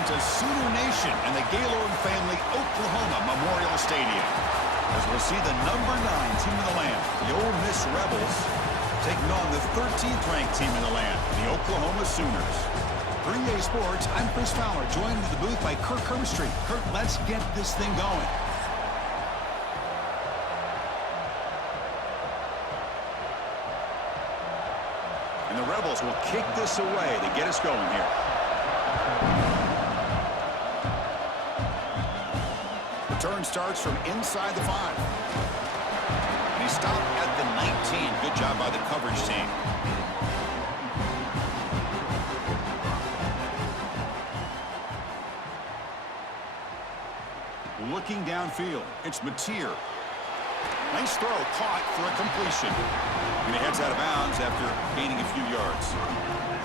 Welcome to Sooner Nation and the Gaylord Family Oklahoma Memorial Stadium, as we'll see the number 9 team in the land, the Ole Miss Rebels, taking on the 13th ranked team in the land, the Oklahoma Sooners. For EA Sports, I'm Chris Fowler, joined in the booth by Kirk Hermstreet. Kirk, let's get this thing going. And the Rebels will kick this away to get us going here. Return starts from inside the 5. And he stopped at the 19. Good job by the coverage team. Looking downfield, it's Mateer. Nice throw, caught for a completion. And he heads out of bounds after gaining a few yards.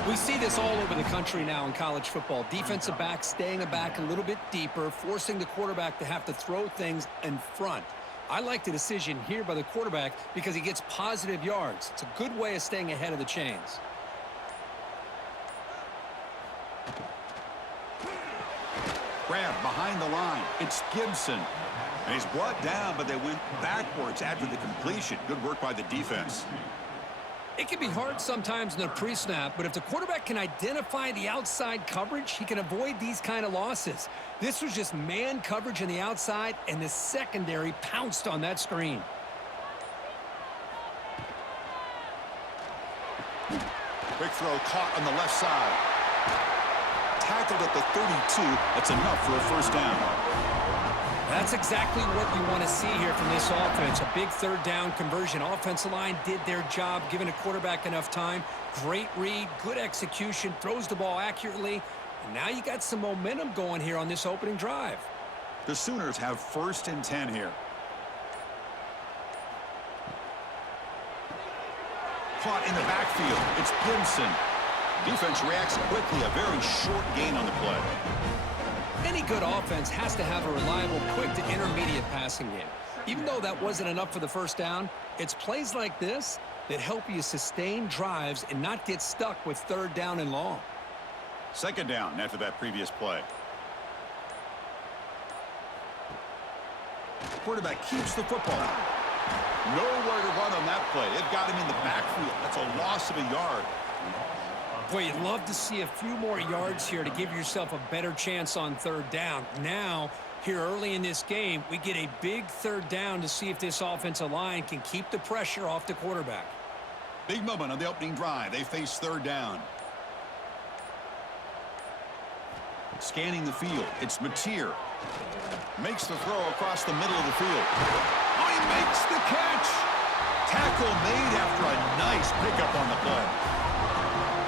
We see this all over the country now in college football. Defensive backs staying back a little bit deeper, forcing the quarterback to have to throw things in front. I like the decision here by the quarterback because he gets positive yards. It's a good way of staying ahead of the chains. Grab behind the line. It's Gibson. And he's brought down, but they went backwards after the completion. Good work by the defense. It can be hard sometimes in a pre-snap, but if the quarterback can identify the outside coverage, he can avoid these kind of losses. This was just man coverage on the outside, and the secondary pounced on that screen. Quick throw caught on the left side. Tackled at the 32. That's enough for a first down. That's exactly what you want to see here from this offense. A big third down conversion. Offensive line did their job, giving a quarterback enough time. Great read, good execution, throws the ball accurately. And now you got some momentum going here on this opening drive. The Sooners have 1st and 10 here. Caught in the backfield. It's Gibson. Defense reacts quickly. A very short gain on the play. Any good offense has to have a reliable, quick to intermediate passing game. Even though that wasn't enough for the first down, it's plays like this that help you sustain drives and not get stuck with 3rd down and long. 2nd down after that previous play. Quarterback keeps the football. Nowhere to run on that play. They've got him in the backfield. That's a loss of a yard. Boy, you'd love to see a few more yards here to give yourself a better chance on 3rd down. Now, here early in this game, we get a big 3rd down to see if this offensive line can keep the pressure off the quarterback. Big moment on the opening drive. They face 3rd down. Scanning the field. It's Mateer. Makes the throw across the middle of the field. Oh, he makes the catch. Tackle made after a nice pickup on the play.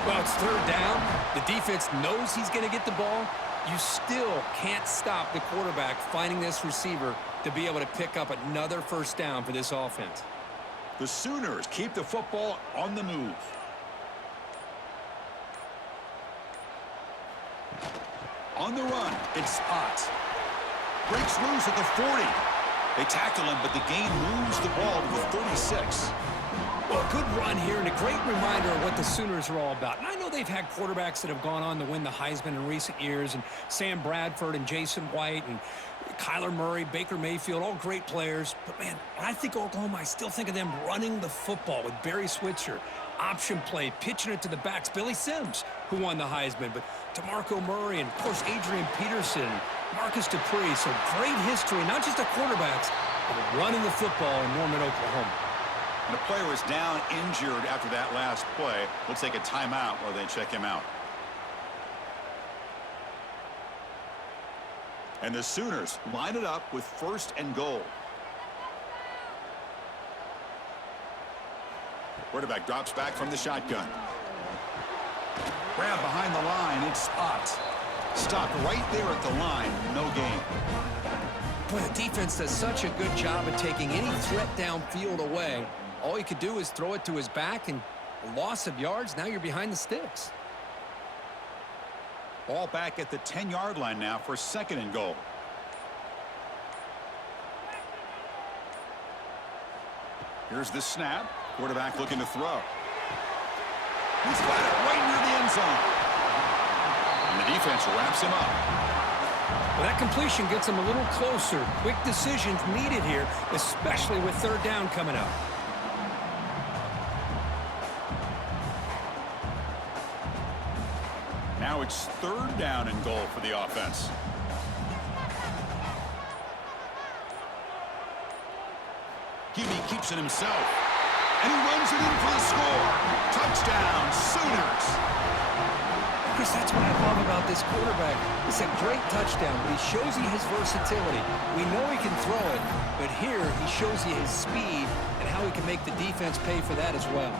Well, it's 3rd down. The defense knows he's going to get the ball. You still can't stop the quarterback finding this receiver to be able to pick up another first down for this offense. The Sooners keep the football on the move. On the run, it's Spot. Breaks loose at the 40. They tackle him, but the gain moves the ball to the 36. Well, a good run here and a great reminder of what the Sooners are all about. And I know they've had quarterbacks that have gone on to win the Heisman in recent years, and Sam Bradford and Jason White and Kyler Murray, Baker Mayfield, all great players. But, man, when I think Oklahoma, I still think of them running the football with Barry Switzer. Option play, pitching it to the backs. Billy Sims, who won the Heisman, but DeMarco Murray and, of course, Adrian Peterson, Marcus Dupree. So great history, not just of quarterbacks, but running the football in Norman, Oklahoma. And the player is down injured after that last play. We'll take a timeout while they check him out. And the Sooners line it up with 1st and goal. Quarterback drops back from the shotgun. Grab behind the line. It's Spot. Stopped right there at the line. No gain. Boy, the defense does such a good job of taking any threat downfield away. All he could do is throw it to his back, and a loss of yards, now you're behind the sticks. Ball back at the 10-yard line now for 2nd and goal. Here's the snap. Quarterback looking to throw. He's got it right near the end zone. And the defense wraps him up. Well, that completion gets him a little closer. Quick decisions needed here, especially with third down coming up. Now it's third down and goal for the offense. QB keeps it himself. And he runs it in for the score. Touchdown, Sooners. Chris, that's what I love about this quarterback. It's a great touchdown, but he shows you his versatility. We know he can throw it, but here he shows you his speed and how he can make the defense pay for that as well.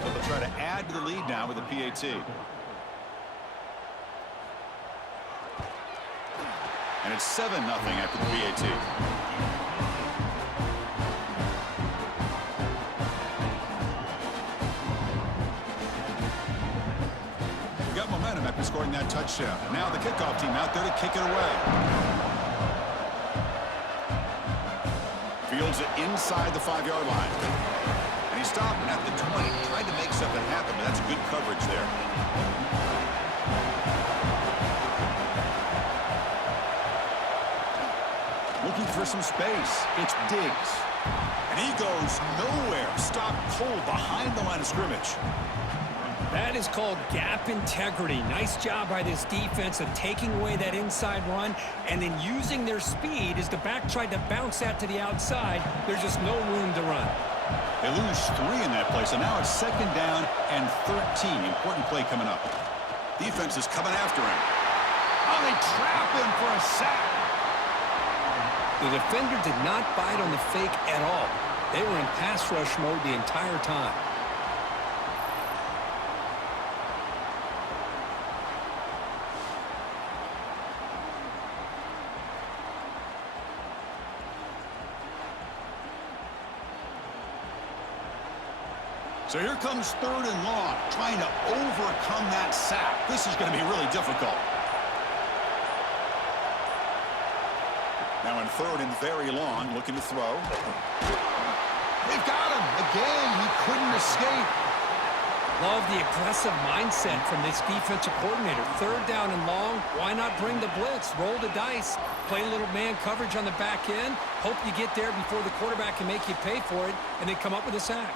So they'll try to add to the lead now with a PAT. And it's 7-0 after the PAT. We got momentum after scoring that touchdown. Now the kickoff team out there to kick it away. Fields it inside the 5-yard line. And he stopped at the 20. Tried to make something happen, but that's good coverage there. Looking for some space. It's Diggs. And he goes nowhere. Stopped cold behind the line of scrimmage. That is called gap integrity. Nice job by this defense of taking away that inside run and then using their speed as the back tried to bounce that to the outside. There's just no room to run. They lose 3 in that play, so now it's 2nd down and 13. Important play coming up. Defense is coming after him. Oh, they trap him for a sack. The defender did not bite on the fake at all. They were in pass rush mode the entire time. So here comes 3rd and long, trying to overcome that sack. This is going to be really difficult. Now in 3rd and very long, looking to throw. They've got him. Again, he couldn't escape. Love the aggressive mindset from this defensive coordinator. 3rd down and long, why not bring the blitz? Roll the dice. Play a little man coverage on the back end. Hope you get there before the quarterback can make you pay for it, and then come up with a sack.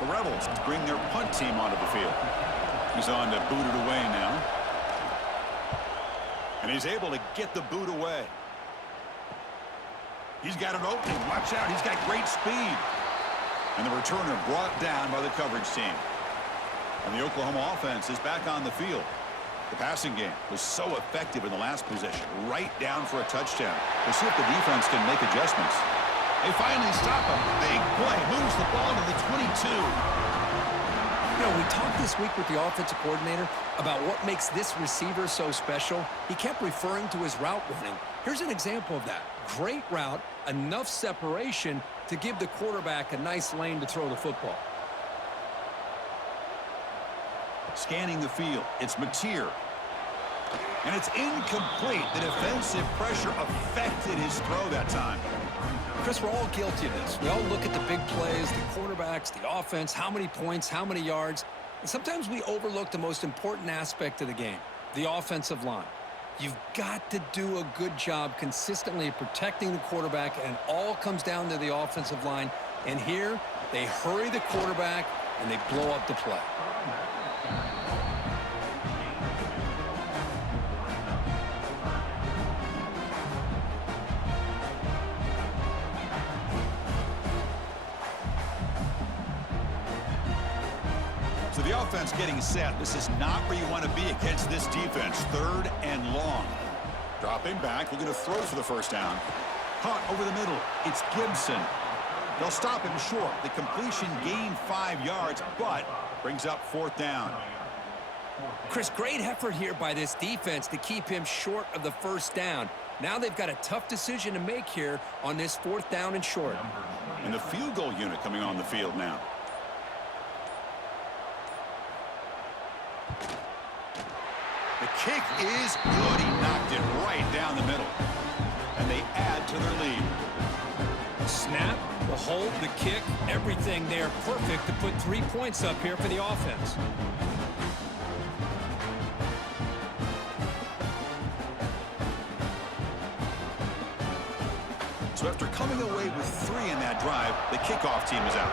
The Rebels bring their punt team onto the field. He's on to boot it away now. And he's able to get the boot away. He's got it open. Watch out. He's got great speed. And the returner brought down by the coverage team. And the Oklahoma offense is back on the field. The passing game was so effective in the last possession. Right down for a touchdown. We'll see if the defense can make adjustments. They finally stop him. Big play. Moves the ball to the 22. You know, we talked this week with the offensive coordinator about what makes this receiver so special. He kept referring to his route running. Here's an example of that. Great route, enough separation to give the quarterback a nice lane to throw the football. Scanning the field. It's Mateer. And it's incomplete. The defensive pressure affected his throw that time. Chris, we're all guilty of this. We all look at the big plays, the quarterbacks, the offense, how many points, how many yards. And sometimes we overlook the most important aspect of the game, the offensive line. You've got to do a good job consistently protecting the quarterback, and it all comes down to the offensive line. And here, they hurry the quarterback, and they blow up the play. So the offense getting set. This is not where you want to be against this defense. 3rd and long. Dropping back, looking to throw for the 1st down. Caught over the middle. It's Gibson. They'll stop him short. The completion gained 5 yards, but brings up 4th down. Chris, great effort here by this defense to keep him short of the 1st down. Now they've got a tough decision to make here on this 4th down and short. And the field goal unit coming on the field now. The kick is good. He knocked it right down the middle. And they add to their lead. Snap, the hold, the kick, everything there perfect to put 3 points up here for the offense. So after coming away with 3 in that drive, the kickoff team is out.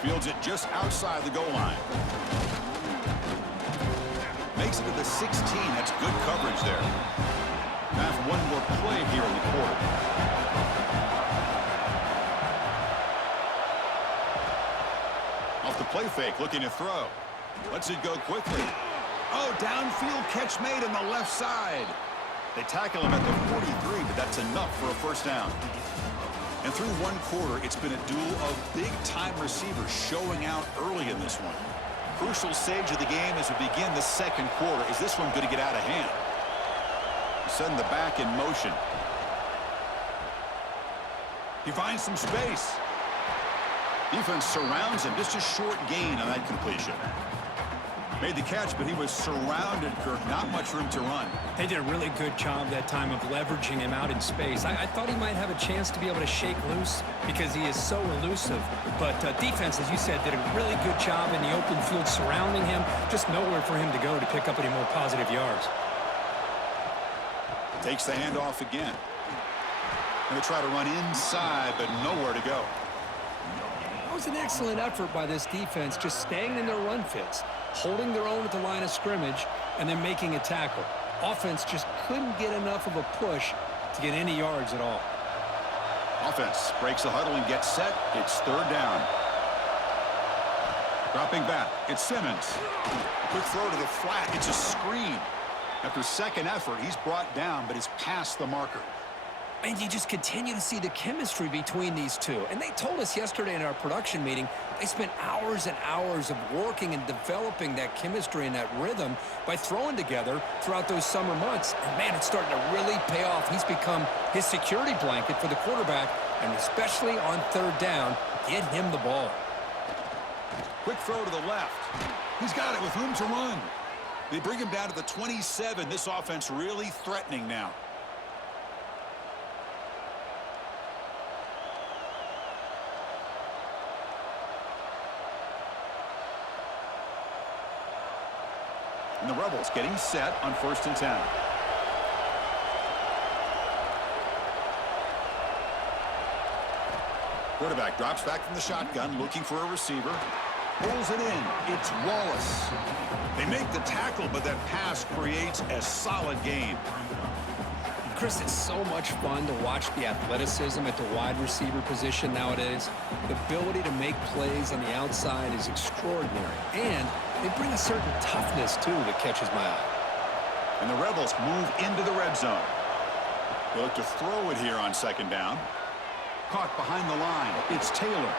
Fields it just outside the goal line. Makes it to the 16. That's good coverage there. Have one more play here in the quarter. Off the play fake, looking to throw. Lets it go quickly. Oh, downfield catch made on the left side. They tackle him at the 43, but that's enough for a first down. And through one quarter, it's been a duel of big-time receivers showing out early in this one. Crucial stage of the game as we begin the second quarter. Is this one going to get out of hand? Sending the back in motion. He finds some space. Defense surrounds him. Just a short gain on that completion. Made the catch, but he was surrounded, Kirk. Not much room to run. They did a really good job that time of leveraging him out in space. I thought he might have a chance to be able to shake loose because he is so elusive. But defense, as you said, did a really good job in the open field surrounding him. Just nowhere for him to go to pick up any more positive yards. Takes the handoff again. Going to try to run inside, but nowhere to go. That was an excellent effort by this defense, just staying in their run fits, holding their own at the line of scrimmage, and then making a tackle. Offense just couldn't get enough of a push to get any yards at all. Offense breaks the huddle and gets set. It's 3rd down. Dropping back. It's Simmons. Quick throw to the flat. It's a screen. After second effort, he's brought down, but he's past the marker. And you just continue to see the chemistry between these two. And they told us yesterday in our production meeting, they spent hours and hours of working and developing that chemistry and that rhythm by throwing together throughout those summer months. And, man, it's starting to really pay off. He's become his security blanket for the quarterback, and especially on 3rd down, get him the ball. Quick throw to the left. He's got it with room to run. They bring him down to the 27. This offense really threatening now. And the Rebels getting set on 1st and 10. Quarterback drops back from the shotgun, looking for a receiver. Pulls it in. It's Wallace. They make the tackle, but that pass creates a solid gain. Chris, it's so much fun to watch the athleticism at the wide receiver position nowadays. The ability to make plays on the outside is extraordinary. And they bring a certain toughness, too, that catches my eye. And the Rebels move into the red zone. They look to throw it here on 2nd down. Caught behind the line. It's Taylor.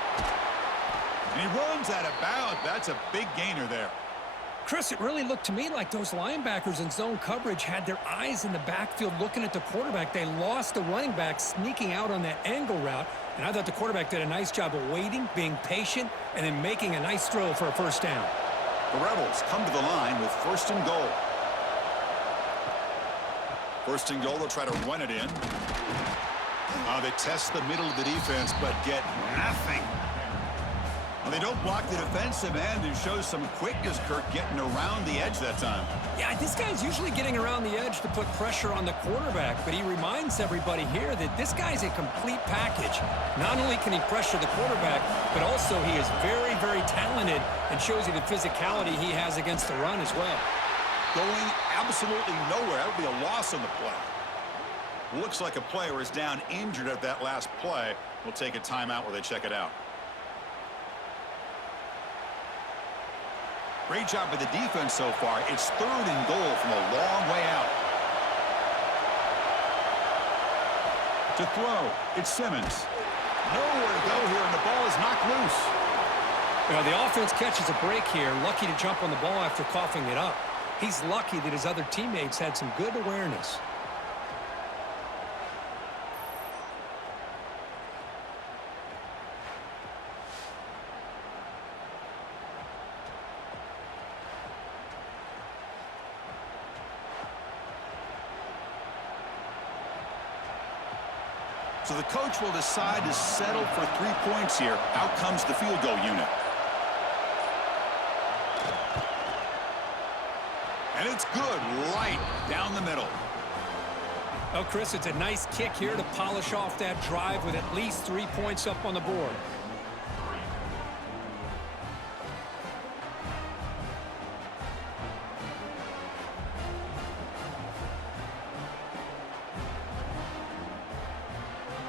And he runs out of bounds. That's a big gainer there. Chris, it really looked to me like those linebackers in zone coverage had their eyes in the backfield looking at the quarterback. They lost the running back sneaking out on that angle route. And I thought the quarterback did a nice job of waiting, being patient, and then making a nice throw for a first down. The Rebels come to the line with 1st and goal. 1st and goal, they'll try to run it in. They test the middle of the defense, but get nothing. Well, they don't block the defensive end and show some quickness, Kirk, getting around the edge that time. Yeah, this guy's usually getting around the edge to put pressure on the quarterback, but he reminds everybody here that this guy's a complete package. Not only can he pressure the quarterback, but also he is very, very talented and shows you the physicality he has against the run as well. Going absolutely nowhere. That would be a loss on the play. Looks like a player is down injured at that last play. We'll take a timeout where they check it out. Great job by the defense so far. It's 3rd and goal from a long way out. To throw, it's Simmons. Nowhere to go here, and the ball is knocked loose. Well, the offense catches a break here, lucky to jump on the ball after coughing it up. He's lucky that his other teammates had some good awareness. So the coach will decide to settle for 3 points here. Out comes the field goal unit. And it's good right down the middle. Oh, Chris, it's a nice kick here to polish off that drive with at least 3 points up on the board.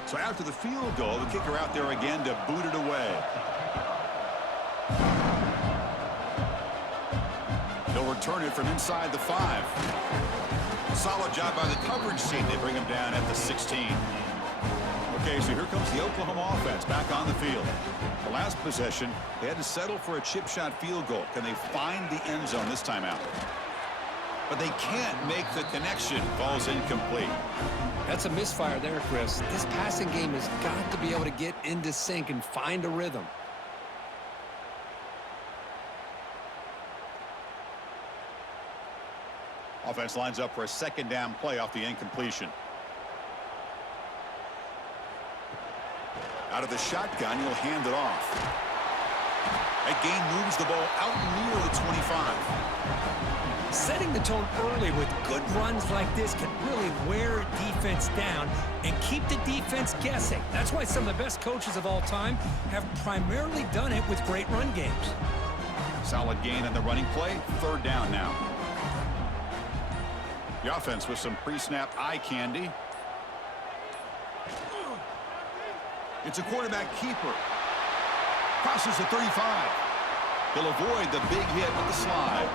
So after the field goal, the kicker out there again to boot it away. He'll return it from inside the 5. Solid job by the coverage team. They bring him down at the 16. Okay, so here comes the Oklahoma offense back on the field. The last possession, they had to settle for a chip shot field goal. Can they find the end zone this time out? But they can't make the connection. Ball's incomplete. That's a misfire there, Chris. This passing game has got to be able to get into sync and find a rhythm. Offense lines up for a second down play off the incompletion. Out of the shotgun, he'll hand it off. That gain moves the ball out near the 25. Setting the tone early with good runs like this can really wear defense down and keep the defense guessing. That's why some of the best coaches of all time have primarily done it with great run games. Solid gain on the running play. Third down now. The offense with some pre-snap eye candy. It's a quarterback keeper. Crosses the 35. He'll avoid the big hit with the slide.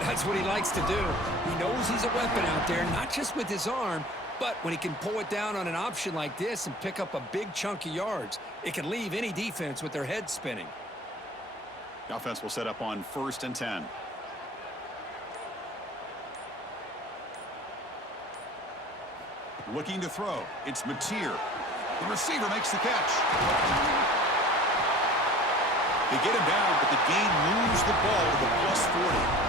That's what he likes to do. He knows he's a weapon out there, not just with his arm, but when he can pull it down on an option like this and pick up a big chunk of yards, it can leave any defense with their head spinning. The offense will set up on 1st and 10. Looking to throw. It's Mateer. The receiver makes the catch. They get him down, but the gain moves the ball to the plus 40.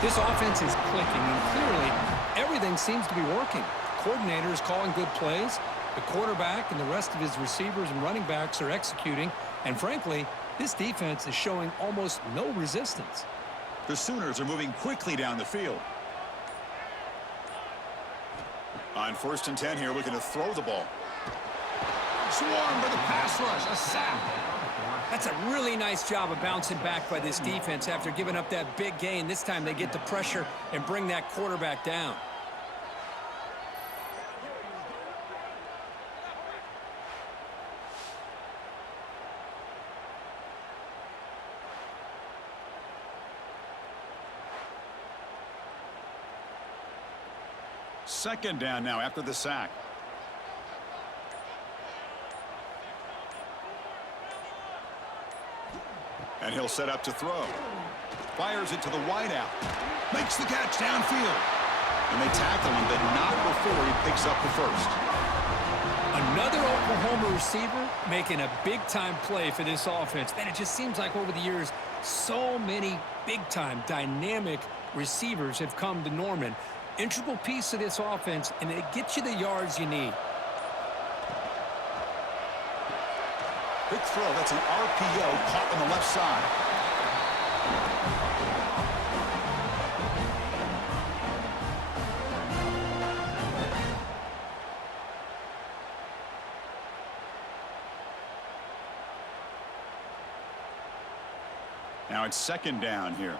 This offense is clicking, and clearly everything seems to be working. The coordinator is calling good plays. The quarterback and the rest of his receivers and running backs are executing. And frankly, this defense is showing almost no resistance. The Sooners are moving quickly down the field. On 1st and 10 here, looking to throw the ball. Swarmed by the pass rush, a sack. That's a really nice job of bouncing back by this defense after giving up that big gain. This time they get the pressure and bring that quarterback down. Second down now after the sack. And he'll set up to throw. Fires it to the wideout. Makes the catch downfield. And they tackle him, but not before he picks up the first. Another Oklahoma receiver making a big-time play for this offense. And it just seems like over the years, so many big-time, dynamic receivers have come to Norman. Integral piece of this offense, and it gets you the yards you need. Quick throw. That's an RPO caught on the left side. Now it's second down here.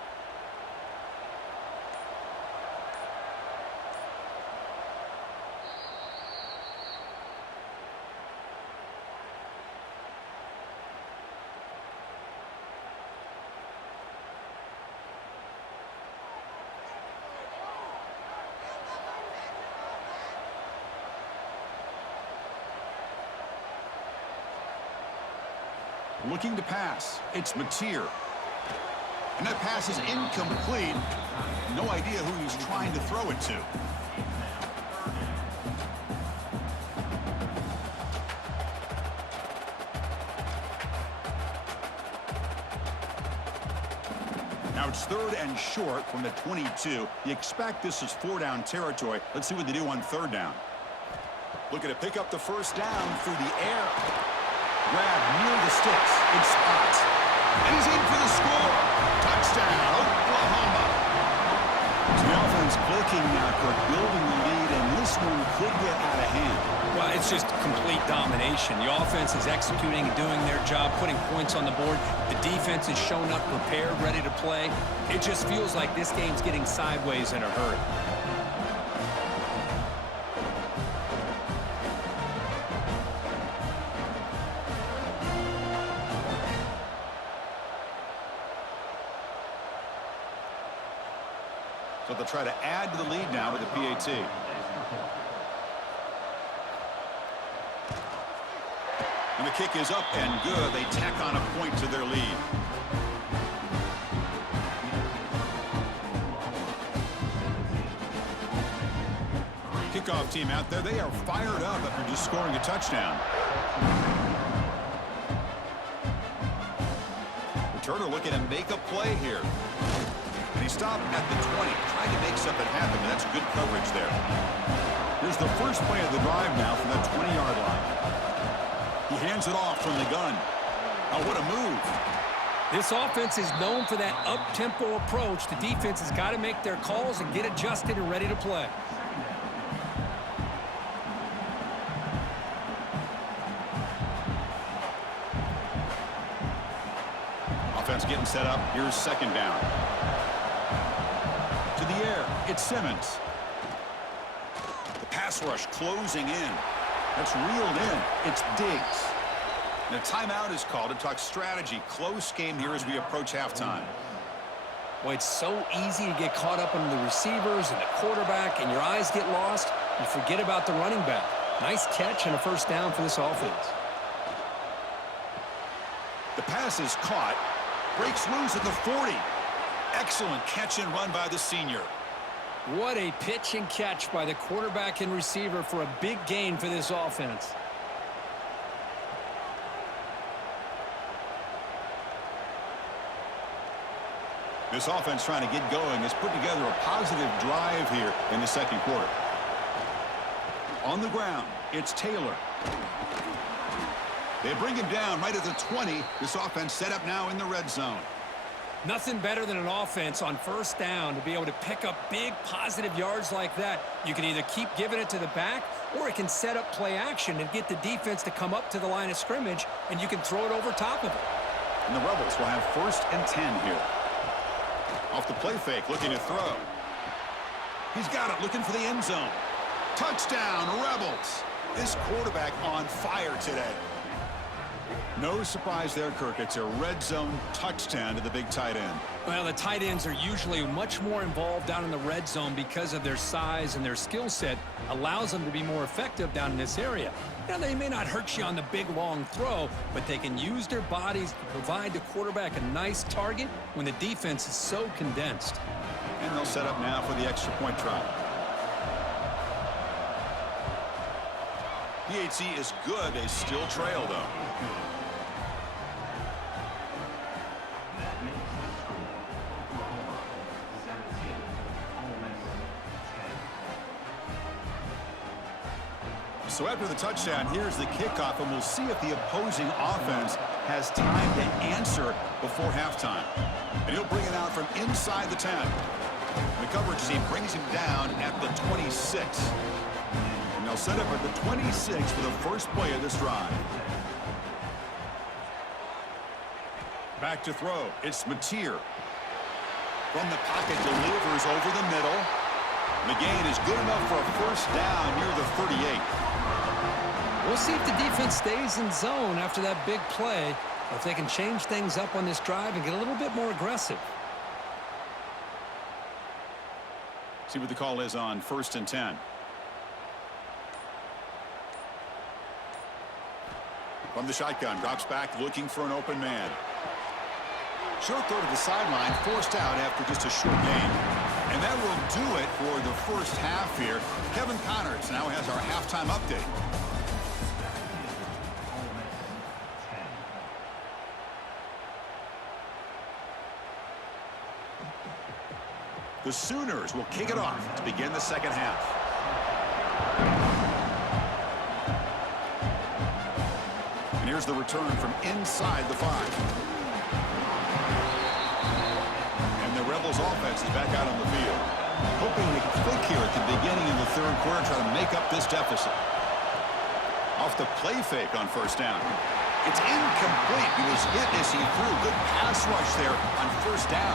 Looking to pass. It's Mateer. And that pass is incomplete. No idea who he's trying to throw it to. Now it's 3rd and short from the 22. You expect this is 4-down territory. Let's see what they do on 3rd down. Looking to pick up the first down through the air. Grab near the sticks. In spot. And he's in for the score. Touchdown, Oklahoma. So the offense clicking now, Kirk, building the lead, and this one could get out of hand. Well, it's just complete domination. The offense is executing and doing their job, putting points on the board. The defense is showing up prepared, ready to play. It just feels like this game's getting sideways in a hurry. So they'll try to add to the lead now with the PAT. And the kick is up and good. They tack on a point to their lead. Kickoff team out there. They are fired up after just scoring a touchdown. Returner looking to make a play here. And he stopped at the 20, trying to make something happen. That's good coverage there. Here's the first play of the drive now from that 20-yard line. He hands it off from the gun. Oh, what a move. This offense is known for that up-tempo approach. The defense has got to make their calls and get adjusted and ready to play. Offense getting set up. Here's 2nd down. To the air. It's Simmons. The pass rush closing in. That's reeled in. It's Diggs. And a timeout is called to talk strategy. Close game here as we approach halftime. Boy, it's so easy to get caught up on the receivers and the quarterback, and your eyes get lost. You forget about the running back. Nice catch and a first down for this offense. The pass is caught. Breaks loose at the 40. Excellent catch and run by the senior. What a pitch and catch by the quarterback and receiver for a big gain for this offense. This offense trying to get going has put together a positive drive here in the 2nd quarter. On the ground, it's Taylor. They bring him down right at the 20. This offense set up now in the red zone. Nothing better than an offense on first down to be able to pick up big positive yards like that. You can either keep giving it to the back, or it can set up play action and get the defense to come up to the line of scrimmage, and you can throw it over top of it. And the Rebels will have 1st and 10 here. Off the play fake, looking to throw. He's got it, looking for the end zone. Touchdown, Rebels. This quarterback on fire today. No surprise there, Kirk. It's a red zone touchdown to the big tight end. Well, the tight ends are usually much more involved down in the red zone because of their size, and their skill set allows them to be more effective down in this area. Now, they may not hurt you on the big, long throw, but they can use their bodies to provide the quarterback a nice target when the defense is so condensed. And they'll set up now for the extra point try. PAT is good. They still trail, though. So after the touchdown, here's the kickoff, and we'll see if the opposing offense has time to answer before halftime. And he'll bring it out from inside the 10. The coverage team brings him down at the 26. And they'll set up at the 26 for the first play of this drive. Back to throw. It's Mateer. From the pocket, delivers over the middle. The gain is good enough for a first down near the 38. We'll see if the defense stays in zone after that big play, or if they can change things up on this drive and get a little bit more aggressive. See what the call is on 1st and 10. From the shotgun, drops back looking for an open man. Short throw to the sideline, forced out after just a short gain. And that will do it for the first half here. Kevin Connors now has our halftime update. The Sooners will kick it off to begin the second half. And here's the return from inside the 5. The Rebels offense is back out on the field, hoping to click here at the beginning of the third quarter, try to make up this deficit. Off the play fake on first down. It's incomplete. He was hit as he threw. Good pass rush there on first down.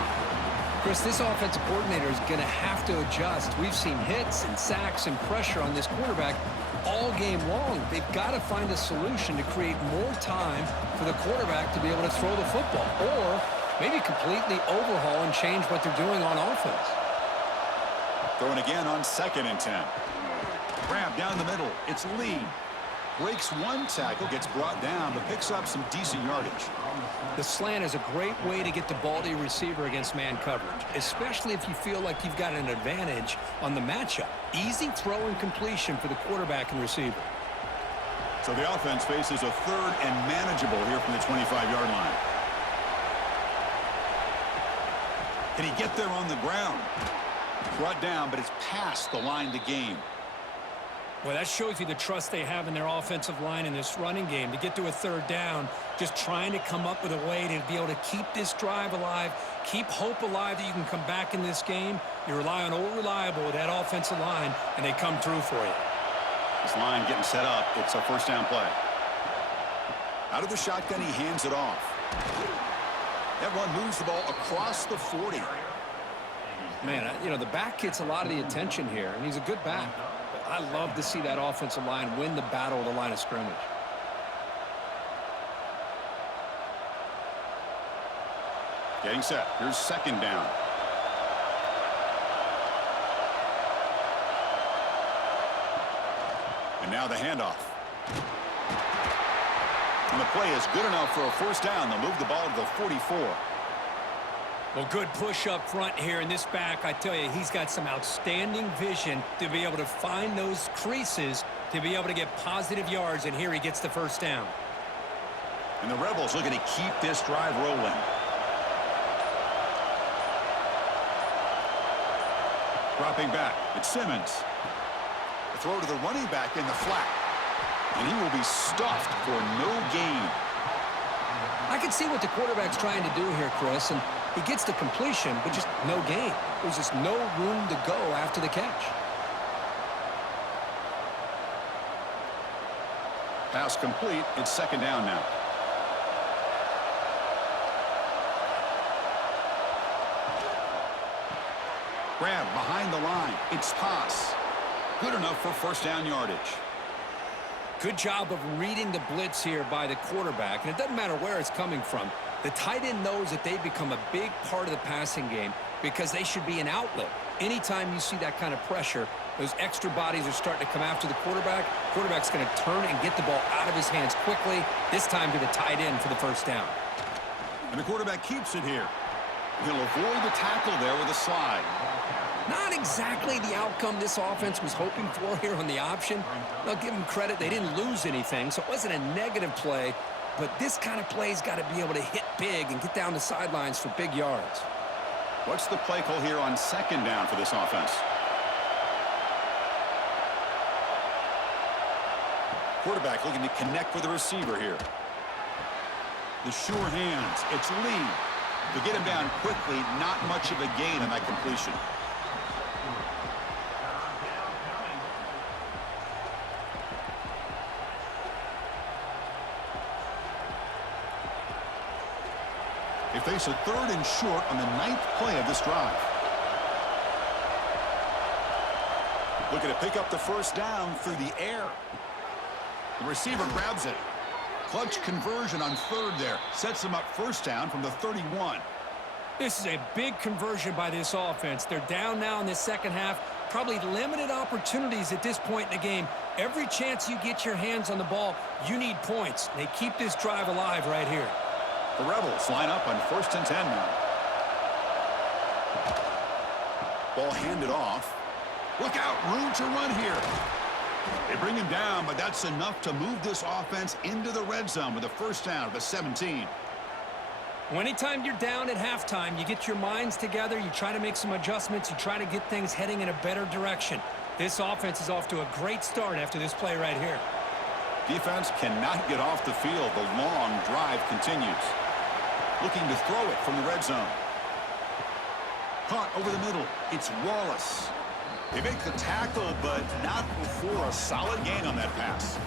Chris, this offensive coordinator is going to have to adjust. We've seen hits and sacks and pressure on this quarterback all game long. They've got to find a solution to create more time for the quarterback to be able to throw the football, or maybe completely overhaul and change what they're doing on offense. Throwing again on 2nd and 10. Grab down the middle. It's Lee. Breaks one tackle, gets brought down, but picks up some decent yardage. The slant is a great way to get the ball to your receiver against man coverage, especially if you feel like you've got an advantage on the matchup. Easy throw and completion for the quarterback and receiver. So the offense faces a 3rd and manageable here from the 25-yard line. Can he get there on the ground? Brought down, but it's past the line to gain. Well, that shows you the trust they have in their offensive line in this running game. To get to a 3rd down, just trying to come up with a way to be able to keep this drive alive, keep hope alive that you can come back in this game. You rely on old reliable with that offensive line, and they come through for you. This line getting set up. It's a first down play. Out of the shotgun, he hands it off. That run moves the ball across the 40. Man, you know, the back gets a lot of the attention here, and he's a good back. But I love to see that offensive line win the battle of the line of scrimmage. Getting set. Here's 2nd down. And now the handoff. And the play is good enough for a first down. They'll move the ball to the 44. Well, good push up front here in this back. I tell you, he's got some outstanding vision to be able to find those creases to be able to get positive yards, and here he gets the first down. And the Rebels looking to keep this drive rolling. Dropping back, it's Simmons. The throw to the running back in the flat. And he will be stuffed for no gain. I can see what the quarterback's trying to do here, Chris, and he gets the completion, but just no gain. There's just no room to go after the catch. Pass complete. It's 2nd down now. Grab behind the line. It's pass. Good enough for first down yardage. Good job of reading the blitz here by the quarterback, and it doesn't matter where it's coming from. The tight end knows that they've become a big part of the passing game because they should be an outlet. Anytime you see that kind of pressure, those extra bodies are starting to come after the quarterback. Quarterback's going to turn and get the ball out of his hands quickly, this time to the tight end for the first down. And the quarterback keeps it here. He'll avoid the tackle there with a slide. Not exactly the outcome this offense was hoping for here on the option. I'll give them credit. They didn't lose anything, so it wasn't a negative play. But this kind of play's got to be able to hit big and get down the sidelines for big yards. What's the play call here on 2nd down for this offense? Quarterback looking to connect with the receiver here. The sure hands. It's Lee. To get him down quickly, not much of a gain on that completion. They face a 3rd and short on the 9th play of this drive. Looking to pick up the first down through the air. The receiver grabs it. Clutch conversion on 3rd there. Sets him up first down from the 31. This is a big conversion by this offense. They're down now in the second half. Probably limited opportunities at this point in the game. Every chance you get your hands on the ball, you need points. They keep this drive alive right here. The Rebels line up on 1st and 10 now. Ball handed off. Look out, room to run here. They bring him down, but that's enough to move this offense into the red zone with a first down of the 17. Well, anytime you're down at halftime, you get your minds together, you try to make some adjustments, you try to get things heading in a better direction. This offense is off to a great start after this play right here. Defense cannot get off the field. The long drive continues. Looking to throw it from the red zone. Caught over the middle. It's Wallace. They make the tackle, but not before a solid gain on that pass.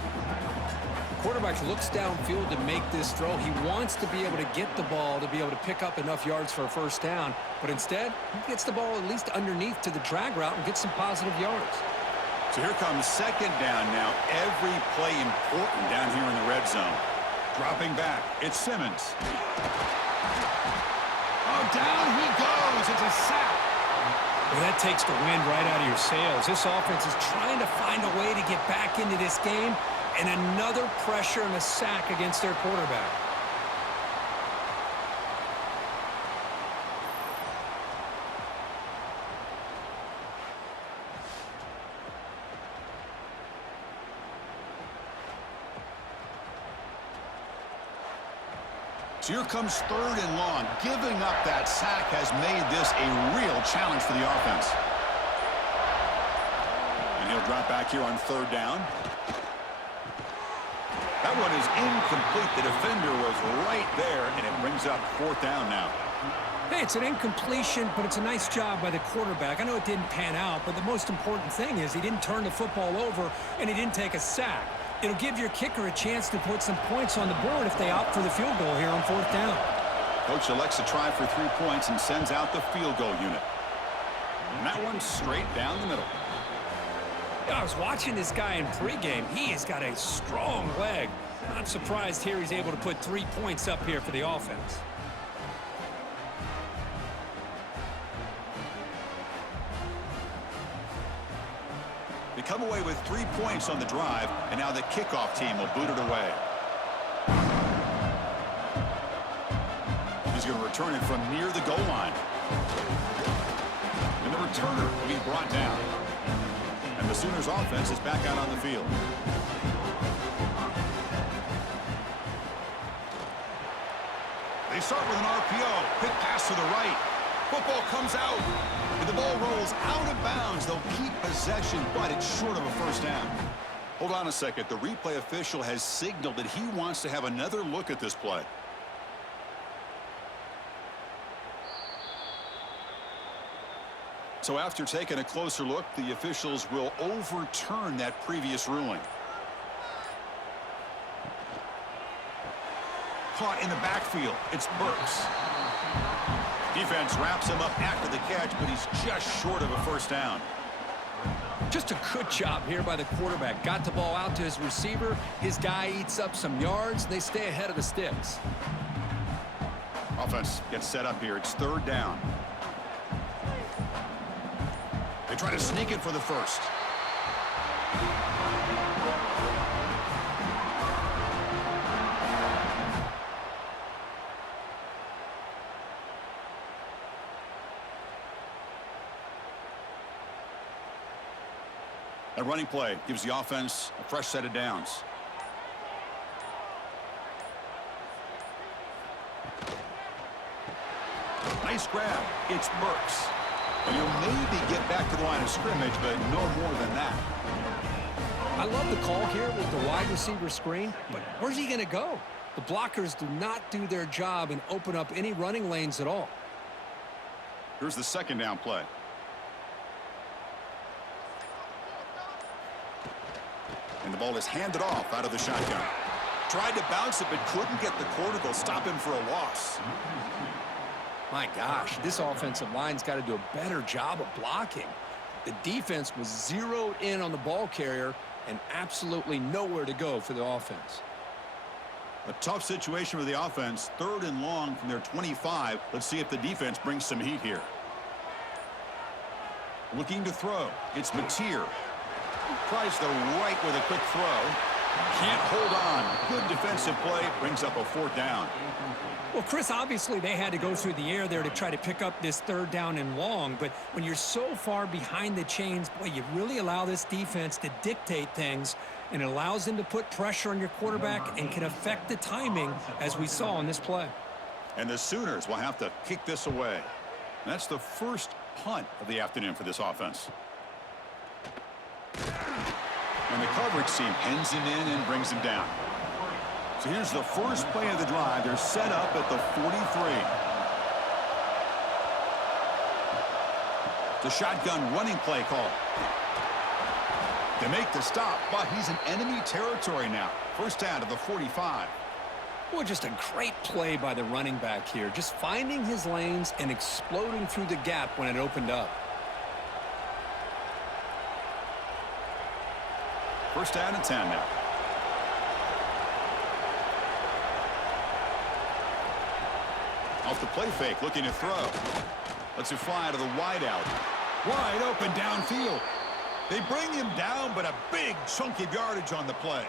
Quarterback looks downfield to make this throw. He wants to be able to get the ball to be able to pick up enough yards for a first down, but instead, he gets the ball at least underneath to the drag route and gets some positive yards. So here comes second down now. Every play important down here in the red zone. Dropping back, it's Simmons. Oh, down he goes. It's a sack. Well, that takes the wind right out of your sails. This offense is trying to find a way to get back into this game, and another pressure and a sack against their quarterback. So here comes third and long. Giving up that sack has made this a real challenge for the offense. And he'll drop back here on third down. That one is incomplete. The defender was right there, and it brings up fourth down now. Hey, it's an incompletion, but it's a nice job by the quarterback. I know it didn't pan out, but the most important thing is he didn't turn the football over, and he didn't take a sack. It'll give your kicker a chance to put some points on the board if they opt for the field goal here on fourth down. Coach elects to try for 3 points and sends out the field goal unit. And that one's straight down the middle. I was watching this guy in pregame. He has got a strong leg. I'm surprised here he's able to put 3 points up here for the offense. They come away with 3 points on the drive, and now the kickoff team will boot it away. He's going to return it from near the goal line. And the returner will be brought down. And the Sooners offense is back out on the field. They start with an RPO. Quick pass to the right. Football comes out. And the ball rolls out of bounds. They'll keep possession, but it's short of a first down. Hold on a second. The replay official has signaled that he wants to have another look at this play. So after taking a closer look, the officials will overturn that previous ruling. Caught in the backfield. It's Burks. Defense wraps him up after the catch, but he's just short of a first down. Just a good job here by the quarterback. Got the ball out to his receiver. His guy eats up some yards. They stay ahead of the sticks. Offense gets set up here. It's third down. They try to sneak it for the first. A running play gives the offense a fresh set of downs. Nice grab. It's Burks. And he'll maybe get back to the line of scrimmage, but no more than that. I love the call here with the wide receiver screen, but where's he going to go? The blockers do not do their job and open up any running lanes at all. Here's the second down play. And the ball is handed off out of the shotgun. Tried to bounce it, but couldn't get the quarter. They'll stop him for a loss. My gosh, this offensive line's got to do a better job of blocking. The defense was zeroed in on the ball carrier and absolutely nowhere to go for the offense. A tough situation for the offense. Third and long from their 25. Let's see if the defense brings some heat here. Looking to throw. It's Mateer. Tries the right with a quick throw. Can't hold on. Good defensive play. Brings up a 4th down. Well, Chris, obviously they had to go through the air there to try to pick up this 3rd down and long, but when you're so far behind the chains, boy, you really allow this defense to dictate things, and it allows them to put pressure on your quarterback and can affect the timing, as we saw on this play. And the Sooners will have to kick this away. That's the first punt of the afternoon for this offense. And the coverage team pins him in and brings him down. So here's the first play of the drive. They're set up at the 43. The shotgun running play call. They make the stop, but he's in enemy territory now. First down to the 45. Well, just a great play by the running back here. Just finding his lanes and exploding through the gap when it opened up. First down and 10 now. Off the play fake, looking to throw. Lets it fly to the wideout. Wide open downfield. They bring him down, but a big chunk of yardage on the play.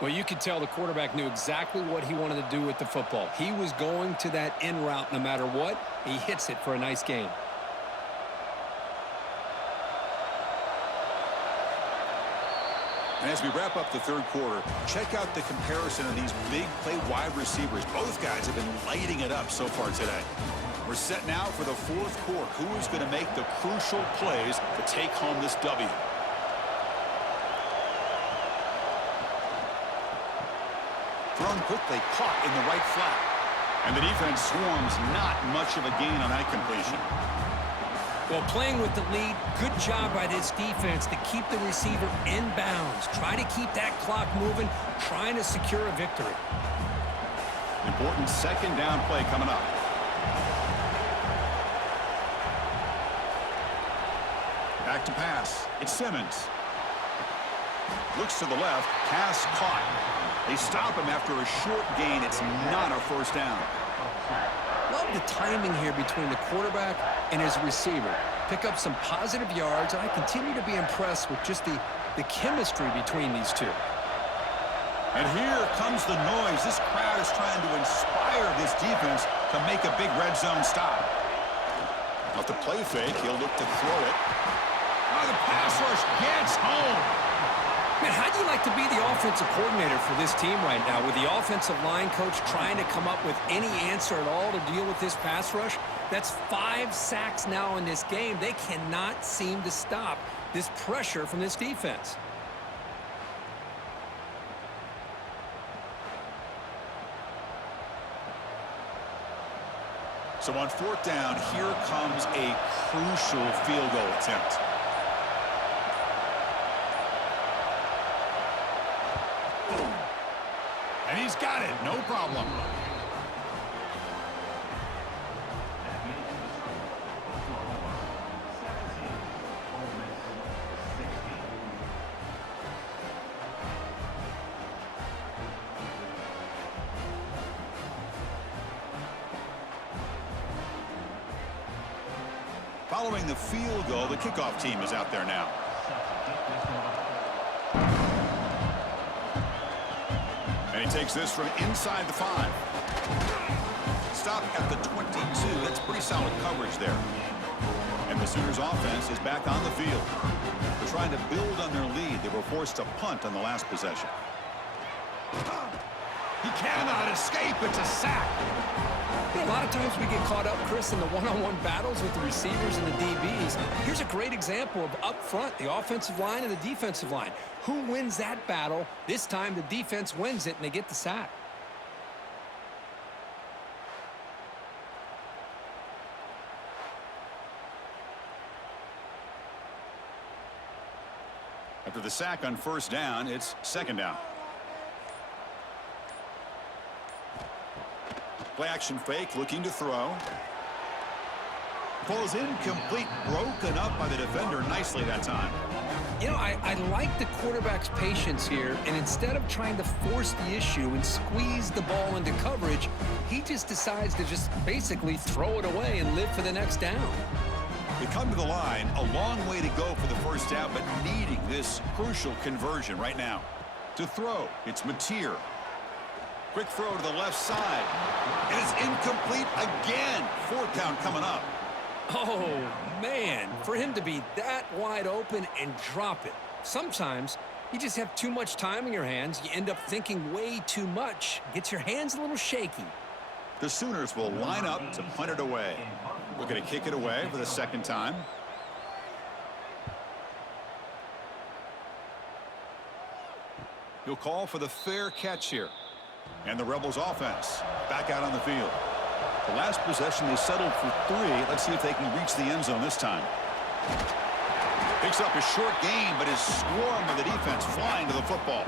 Well, you could tell the quarterback knew exactly what he wanted to do with the football. He was going to that in route no matter what. He hits it for a nice gain. And as we wrap up the 3rd quarter, check out the comparison of these big play wide receivers. Both guys have been lighting it up so far today. We're set now for the 4th quarter. Who is going to make the crucial plays to take home this W? Thrown quickly, caught in the right flat. And the defense swarms, not much of a gain on that completion. Well, playing with the lead, good job by this defense to keep the receiver in bounds. Try to keep that clock moving, trying to secure a victory. Important 2nd down play coming up. Back to pass. It's Simmons. Looks to the left. Pass caught. They stop him after a short gain. It's not a first down. Love the timing here between the quarterback and his receiver. Pick up some positive yards, and I continue to be impressed with just the chemistry between these two. And here comes the noise. This crowd is trying to inspire this defense to make a big red zone stop. Off the play fake, he'll look to throw it. Oh, the pass rush gets home. Man, how do you like to be the offensive coordinator for this team right now with the offensive line coach trying to come up with any answer at all to deal with this pass rush? That's 5 sacks now in this game. They cannot seem to stop this pressure from this defense. So on 4th down, here comes a crucial field goal attempt. And he's got it, no problem. Following the field goal, the kickoff team is out there now. And he takes this from inside the 5. Stop at the 22. That's pretty solid coverage there. And the Sooners offense is back on the field. They're trying to build on their lead. They were forced to punt on the last possession. He cannot escape. It's a sack. You know, a lot of times we get caught up, Chris, in the one-on-one battles with the receivers and the DBs. Here's a great example of up front, the offensive line and the defensive line. Who wins that battle? This time the defense wins it and they get the sack. After the sack on first down, it's 2nd down. Play action fake, looking to throw. Ball's incomplete, broken up by the defender nicely that time. You know, I like the quarterback's patience here, and instead of trying to force the issue and squeeze the ball into coverage, he just decides to just basically throw it away and live for the next down. They come to the line, a long way to go for the first down, but needing this crucial conversion right now. To throw, it's Mateer. Quick throw to the left side. It is incomplete again. 4th down coming up. Oh, man, for him to be that wide open and drop it. Sometimes you just have too much time in your hands. You end up thinking way too much. Gets your hands a little shaky. The Sooners will line up to punt it away. We're going to kick it away for the 2nd time. He'll call for the fair catch here. And the Rebels offense back out on the field. The last possession they settled for 3. Let's see if they can reach the end zone this time. Picks up a short gain, but his swarm of the defense flying to the football.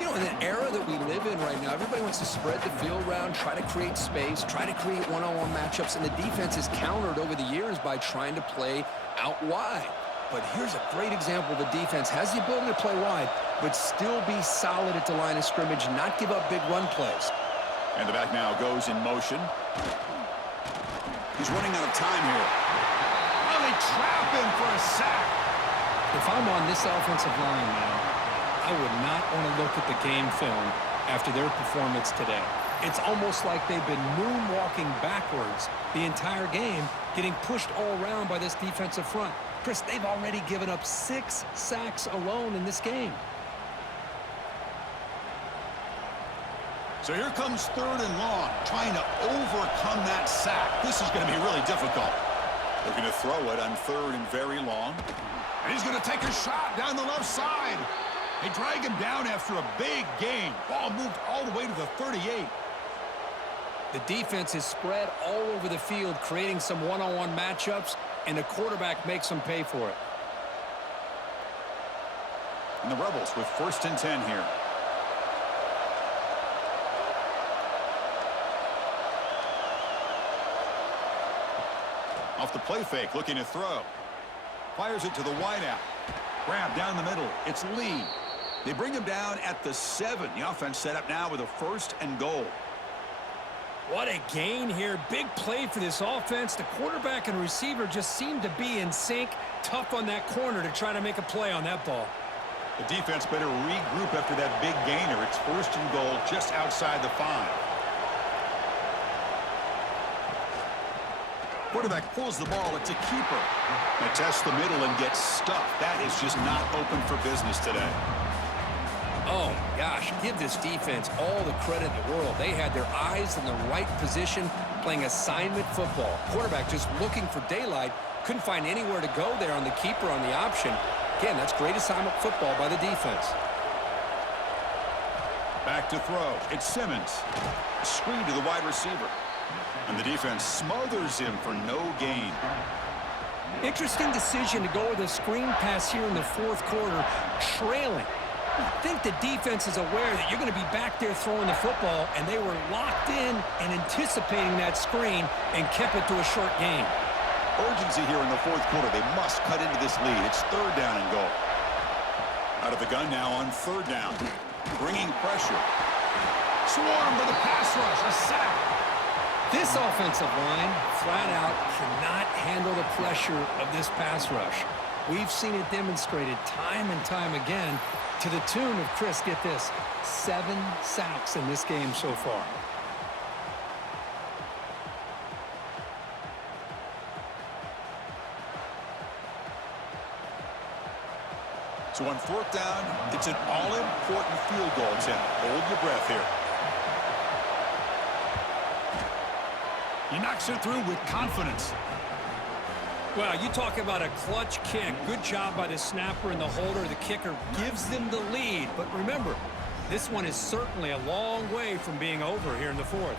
You know, in an era that we live in right now, everybody wants to spread the field around, try to create space, try to create one-on-one matchups, and the defense is countered over the years by trying to play out wide. But here's a great example. The defense has the ability to play wide, but still be solid at the line of scrimmage, not give up big run plays. And the back now goes in motion. He's running out of time here. Oh, they trap him for a sack. If I'm on this offensive line now, I would not want to look at the game film after their performance today. It's almost like they've been moonwalking backwards the entire game, getting pushed all around by this defensive front. Chris, they've already given up 6 sacks alone in this game. So here comes 3rd and long, trying to overcome that sack. This is going to be really difficult. They're going to throw it on 3rd and very long. And he's going to take a shot down the left side. They drag him down after a big gain. Ball moved all the way to the 38. The defense is spread all over the field, creating some one-on-one matchups, and the quarterback makes them pay for it. And the Rebels with 1st and 10 here. Off the play fake, looking to throw. Fires it to the wideout. Grab down the middle. It's Lee. They bring him down at the 7. The offense set up now with a 1st and goal. What a gain here. Big play for this offense. The quarterback and receiver just seem to be in sync. Tough on that corner to try to make a play on that ball. The defense better regroup after that big gainer. It's 1st and goal just outside the 5. Quarterback pulls the ball. It's a keeper. They test the middle and get stuffed. That is just not open for business today. Oh, my gosh, give this defense all the credit in the world. They had their eyes in the right position, playing assignment football. Quarterback just looking for daylight, couldn't find anywhere to go there on the keeper on the option. Again, that's great assignment football by the defense. Back to throw. It's Simmons. Screen to the wide receiver. And the defense smothers him for no gain. Interesting decision to go with a screen pass here in the 4th quarter, trailing. I think the defense is aware that you're going to be back there throwing the football, and they were locked in and anticipating that screen and kept it to a short gain. Urgency here in the 4th quarter. They must cut into this lead. It's 3rd down and goal. Out of the gun now on 3rd down. Bringing pressure. Swarm to the pass rush. A sack. This offensive line, flat out, cannot handle the pressure of this pass rush. We've seen it demonstrated time and time again to the tune of, Chris, get this, 7 sacks in this game so far. So on 4th down, it's an all-important field goal attempt. Hold your breath here. He knocks it through with confidence. Well, you talk about a clutch kick. Good job by the snapper and the holder. The kicker gives them the lead. But remember, this one is certainly a long way from being over here in the 4th.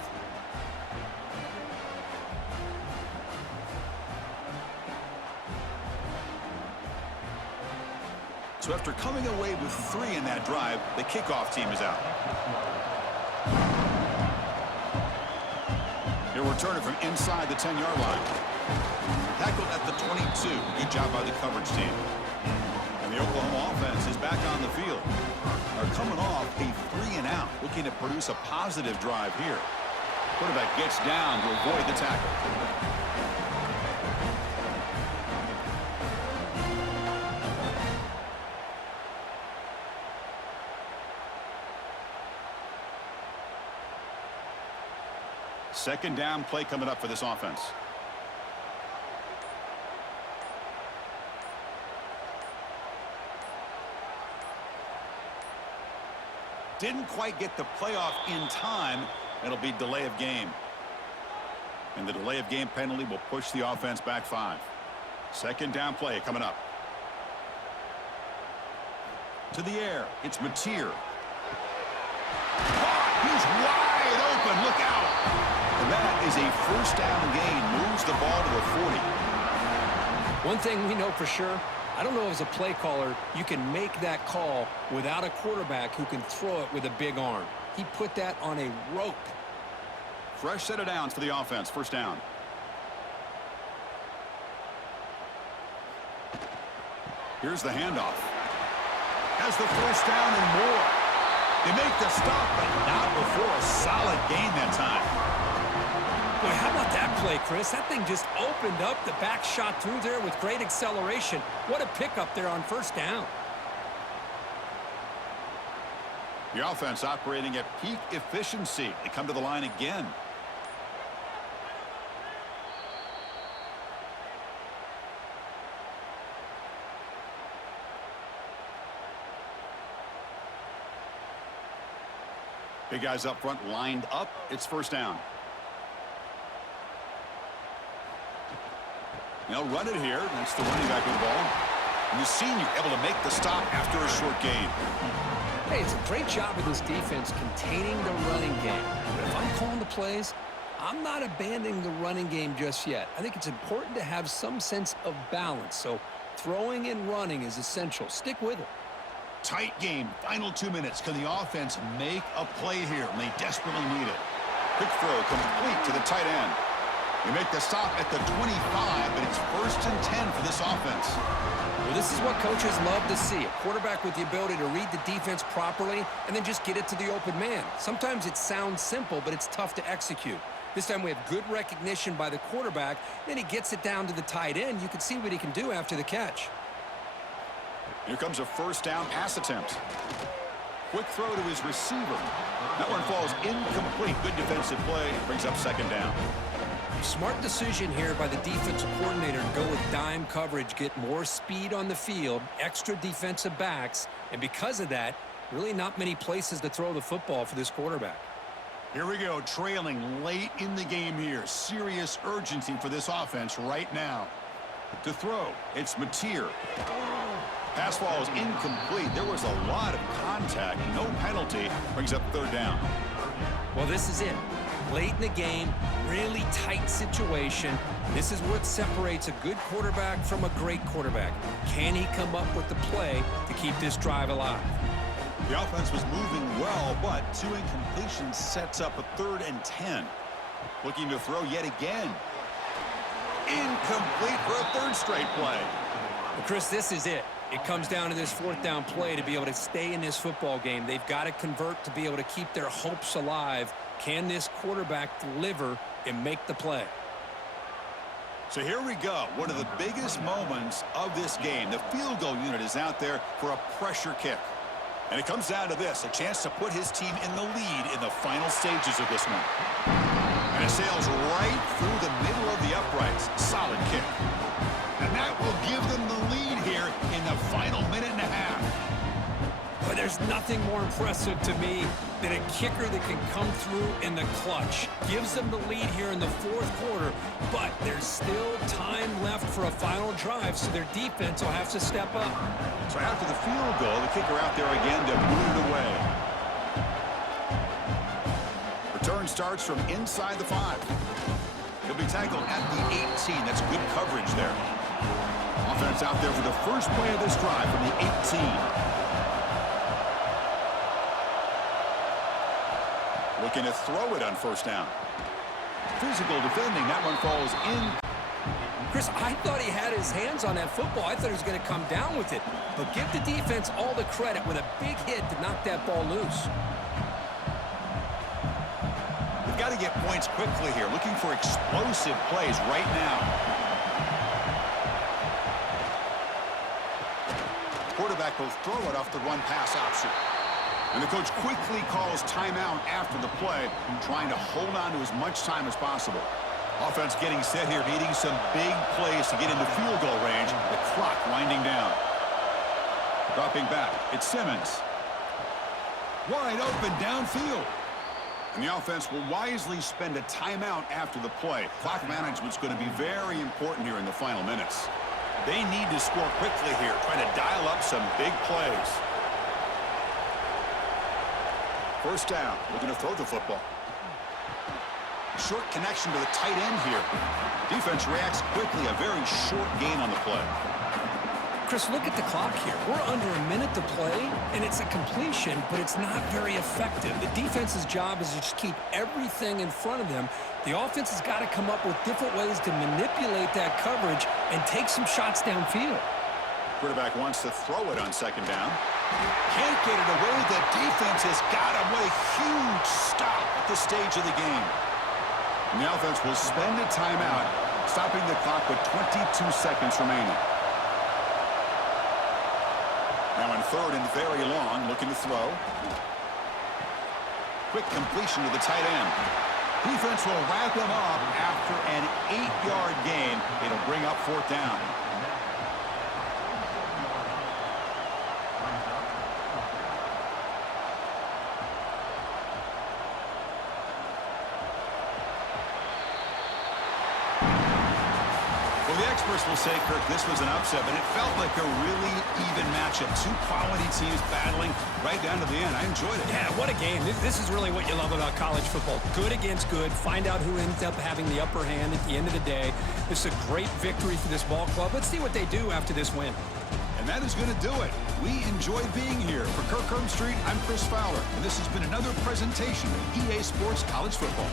So after coming away with 3 in that drive, the kickoff team is out. He'll return it from inside the 10-yard line. Tackled at the 22. Good job by the coverage team. And the Oklahoma offense is back on the field. They're coming off a 3-and-out, looking to produce a positive drive here. Quarterback gets down to avoid the tackle. Second down play coming up for this offense. Didn't quite get the playoff in time. It'll be delay of game. And the delay of game penalty will push the offense back 5. Second down play coming up. To the air. It's Mateer. He's wide open. Look out. And that is a first down gain. Moves the ball to the 40. One thing we know for sure, I don't know as a play caller, you can make that call without a quarterback who can throw it with a big arm. He put that on a rope. Fresh set of downs for the offense. First down. Here's the handoff. Has the first down and more. They make the stop, but not before a solid gain that time. Boy, how about that play, Chris? That thing just opened up. The back shot through there with great acceleration. What a pickup there on first down. The offense operating at peak efficiency. They come to the line again. Big guys up front lined up. It's first down. They'll run it here. That's the running back with the ball. And the senior able to make the stop after a short gain. Hey, it's a great job of this defense containing the running game. But if I'm calling the plays, I'm not abandoning the running game just yet. I think it's important to have some sense of balance. So throwing and running is essential. Stick with it. Tight game. Final 2 minutes. Can the offense make a play here? And they desperately need it. Quick throw complete to the tight end. They make the stop at the 25, but it's 1st and 10 for this offense. Well, this is what coaches love to see. A quarterback with the ability to read the defense properly and then just get it to the open man. Sometimes it sounds simple, but it's tough to execute. This time we have good recognition by the quarterback. Then he gets it down to the tight end. You can see what he can do after the catch. Here comes a first down pass attempt. Quick throw to his receiver. That one falls incomplete. Good defensive play. Brings up second down. Smart decision here by the defensive coordinator to go with dime coverage, get more speed on the field, extra defensive backs, and because of that, really not many places to throw the football for this quarterback. Here we go, trailing late in the game here. Serious urgency for this offense right now. To throw, it's Mateer. Pass ball is incomplete. There was a lot of contact. No penalty. Brings up third down. Well, this is it. Late in the game, really tight situation. This is what separates a good quarterback from a great quarterback. Can he come up with the play to keep this drive alive? The offense was moving well, but 2 incompletions sets up a 3rd and 10. Looking to throw yet again. Incomplete for a 3rd straight play. Well, Chris, this is it. It comes down to this 4th down play to be able to stay in this football game. They've got to convert to be able to keep their hopes alive. Can this quarterback deliver and make the play? So here we go. One of the biggest moments of this game. The field goal unit is out there for a pressure kick. And it comes down to this, a chance to put his team in the lead in the final stages of this one. And it sails right through the middle of the uprights. Solid kick. And that will give them the lead here in the final minute and a half. But there's nothing more impressive to me than a kicker that can come through in the clutch. Gives them the lead here in the 4th quarter, but there's still time left for a final drive, so their defense will have to step up. So after the field goal, the kicker out there again to boot it away. Return starts from inside the 5. He'll be tackled at the 18. That's good coverage there. Offense out there for the first play of this drive from the 18. Looking to throw it on first down. Physical defending. That one falls in. Chris, I thought he had his hands on that football. I thought he was going to come down with it. But give the defense all the credit with a big hit to knock that ball loose. We've got to get points quickly here. Looking for explosive plays right now. Quarterback will throw it off the run pass option. And the coach quickly calls timeout after the play, trying to hold on to as much time as possible. Offense getting set here, needing some big plays to get into field goal range. The clock winding down. Dropping back, it's Simmons. Wide open downfield. And the offense will wisely spend a timeout after the play. Clock management's going to be very important here in the final minutes. They need to score quickly here, trying to dial up some big plays. First down, looking to throw the football. Short connection to the tight end here. Defense reacts quickly, a very short gain on the play. Chris, look at the clock here. We're under a minute to play, and it's a completion, but it's not very effective. The defense's job is to just keep everything in front of them. The offense has got to come up with different ways to manipulate that coverage and take some shots downfield. Quarterback wants to throw it on second down. Can't get it away. The defense has got him with a huge stop at this stage of the game. And the offense will spend a timeout, stopping the clock with 22 seconds remaining. Now in third and very long, looking to throw. Quick completion to the tight end. Defense will wrap him up after an 8-yard gain. It'll bring up fourth down. Experts will say, Kirk, this was an upset, but it felt like a really even matchup. Two quality teams battling right down to the end. I enjoyed it. Yeah, what a game. This is really what you love about college football. Good against good. Find out who ends up having the upper hand at the end of the day. This is a great victory for this ball club. Let's see what they do after this win. And that is going to do it. We enjoyed being here. For Kirk Street, I'm Chris Fowler, and this has been another presentation of EA Sports College Football.